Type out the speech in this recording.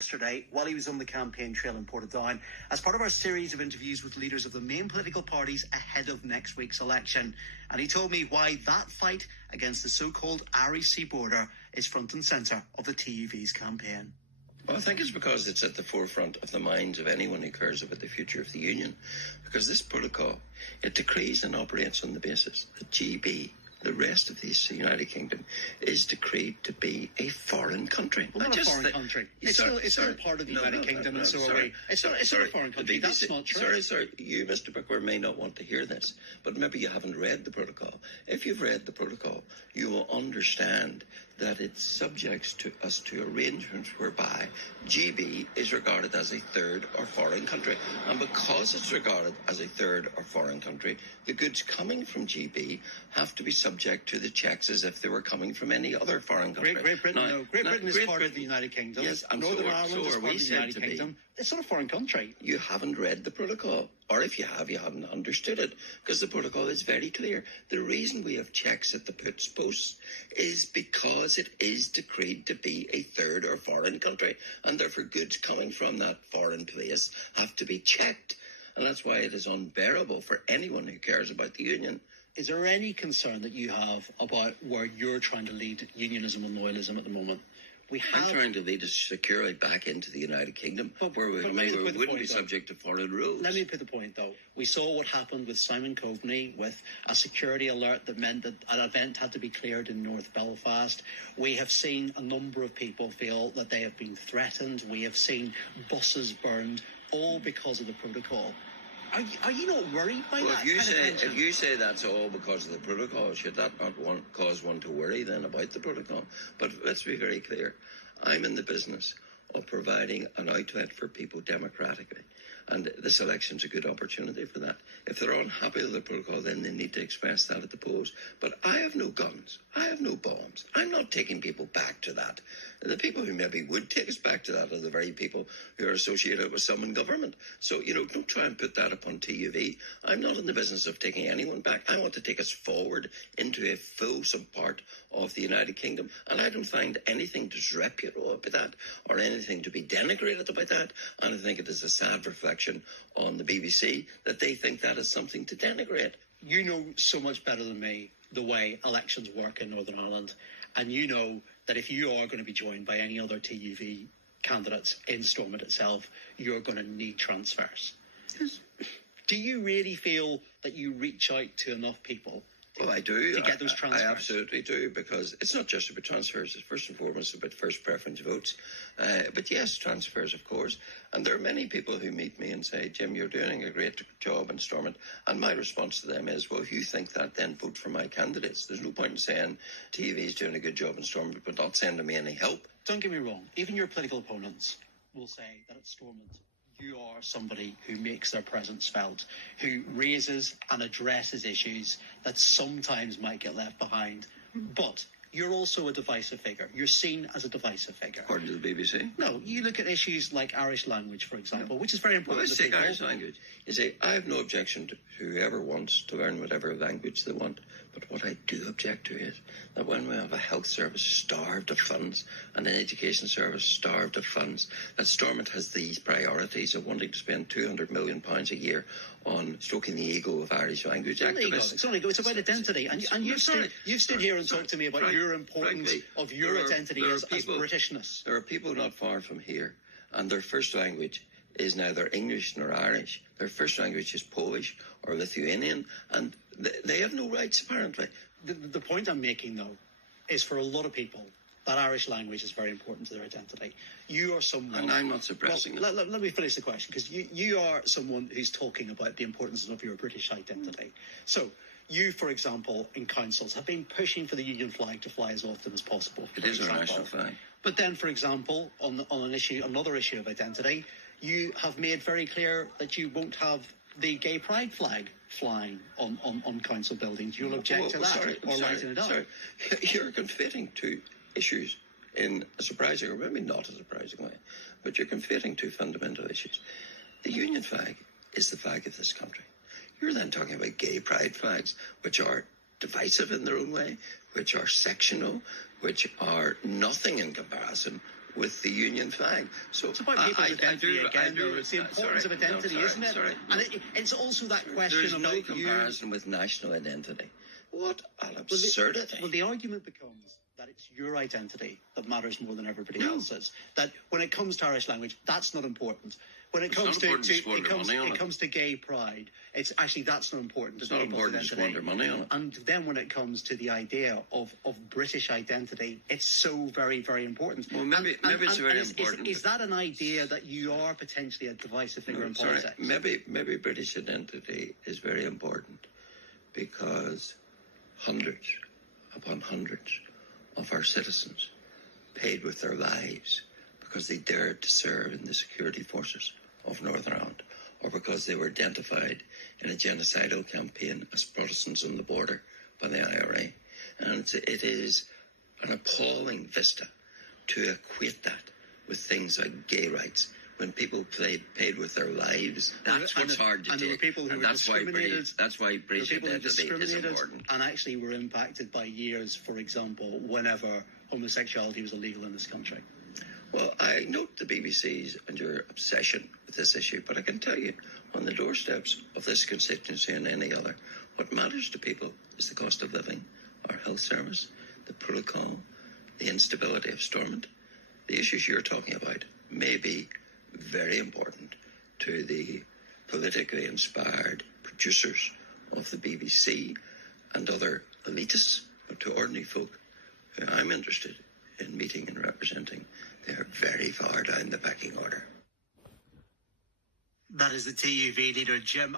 Yesterday, while he was on the campaign trail in Portadown, as part of our series of interviews with leaders of the main political parties ahead of next week's election. And he told me why that fight against the so-called Irish Sea border is front and centre of the TUV's campaign. Well, I think it's because it's at the forefront of the minds of anyone who cares about the future of the Union. Because this protocol, it decrees and operates on the basis that GB, the rest of the United Kingdom, is decreed to be a foreign country. Well, not a foreign country. It's still part of the United Kingdom, and so are we. It's not a foreign country. That's not true. Sorry. You, Mr. Booker, may not want to hear this, but maybe you haven't read the protocol. If you've read the protocol, you will understand that it subjects to us to arrangements whereby GB is regarded as a third or foreign country. And because it's regarded as a third or foreign country, the goods coming from GB have to be subject to the checks as if they were coming from any other foreign country. Great Britain is part of the United Kingdom. Yes, and Northern Ireland is part of the United Kingdom. It's not a foreign country. You haven't read the protocol. Or if you have, you haven't understood it. Because the protocol is very clear. The reason we have checks at the posts is because it is decreed to be a third or foreign country. And therefore goods coming from that foreign place have to be checked. And that's why it is unbearable for anyone who cares about the Union. Is there any concern that you have about where you're trying to lead unionism and loyalism at the moment? I'm trying to lead us securely back into the United Kingdom, where we wouldn't be subject to foreign rules. Let me put the point, though. We saw what happened with Simon Coveney, with a security alert that meant that an event had to be cleared in North Belfast. We have seen a number of people feel that they have been threatened. We have seen buses burned, all because of the protocol. Are you not worried by that? If you say that's all because of the protocol, should that not cause one to worry then about the protocol? But let's be very clear. I'm in the business of providing an outlet for people democratically. And this election's a good opportunity for that. If they're unhappy with the protocol, then they need to express that at the polls. But I have no guns. I have no bombs. I'm not taking people back to that. And the people who maybe would take us back to that are the very people who are associated with some in government. So, don't try and put that upon TUV. I'm not in the business of taking anyone back. I want to take us forward into a fulsome part of the United Kingdom. And I don't find anything disreputable about that or anything to be denigrated about that. And I think it is a sad reflection on the BBC that they think that is something to denigrate. You know so much better than me the way elections work in Northern Ireland, and you know that if you are going to be joined by any other TUV candidates in Stormont itself, you're going to need transfers. Yes. Do you really feel that you reach out to enough people? Well, I do. To get those transfers? I absolutely do, because it's not just about transfers. It's first and foremost about first preference votes. But yes, transfers, of course. And there are many people who meet me and say, Jim, you're doing a great job in Stormont. And my response to them is, well, if you think that, then vote for my candidates. There's no point in saying TV is doing a good job in Stormont, but not sending me any help. Don't get me wrong. Even your political opponents will say that at Stormont, you are somebody who makes their presence felt, who raises and addresses issues that sometimes might get left behind. But you're also a divisive figure. You're seen as a divisive figure. According to the BBC? No, you look at issues like Irish language, for example, which is very important. Well, let's take Irish language. You say, I have no objection to whoever wants to learn whatever language they want. But what I do object to is that when we have a health service starved of funds and an education service starved of funds, that Stormont has these priorities of wanting to spend £200 million a year on stroking the ego of Irish language activists. It's not ego, it's about identity. And you've stood here and talked to me about your importance of your identity as Britishness. There are people not far from here, and their first language is neither English nor Irish. Their first language is Polish or Lithuanian, and they have no rights, apparently. The point I'm making, though, is for a lot of people, that Irish language is very important to their identity. You are someone... And I'm not suppressing it. Let me finish the question, because you are someone who's talking about the importance of your British identity. So, you, for example, in councils, have been pushing for the Union flag to fly as often as possible. It is our national flag. But then, for example, on another issue of identity, you have made very clear that you won't have the gay pride flag flying on council buildings. You'll object to that or lighten it up. Sorry. You're conflating two issues in a surprising, or maybe not a surprising way, but you're conflating two fundamental issues. The Union flag is the flag of this country. You're then talking about gay pride flags, which are divisive in their own way, which are sectional, which are nothing in comparison with the Union flag. So it's about people's identity again, though. It's the importance of identity, isn't it? And it's also that question There's about no comparison with national identity. What an absurdity. Well, the argument becomes that it's your identity that matters more than everybody else's. That when it comes to Irish language, that's not important. When it comes to gay pride, it's actually that's not important. It's not important to squander money on it. And then when it comes to the idea of British identity, it's so very, very important. Well, maybe it's very important. Is that an idea that you are potentially a divisive figure in politics? Maybe British identity is very important because hundreds upon hundreds of our citizens paid with their lives because they dared to serve in the security forces of Northern Ireland, or because they were identified in a genocidal campaign as Protestants on the border by the IRA. And it is an appalling vista to equate that with things like gay rights. When people paid with their lives, that's what's hard to take. And that's why British identity is important. And actually were impacted by years, for example, whenever homosexuality was illegal in this country. Well, I note the BBC's and your obsession with this issue, but I can tell you, on the doorsteps of this constituency and any other, what matters to people is the cost of living, our health service, the protocol, the instability of Stormont. The issues you're talking about may be very important to the politically inspired producers of the BBC and other elitists, but to ordinary folk who I'm interested in meeting and representing. They are very far down the pecking order. That is the TUV leader, Jim.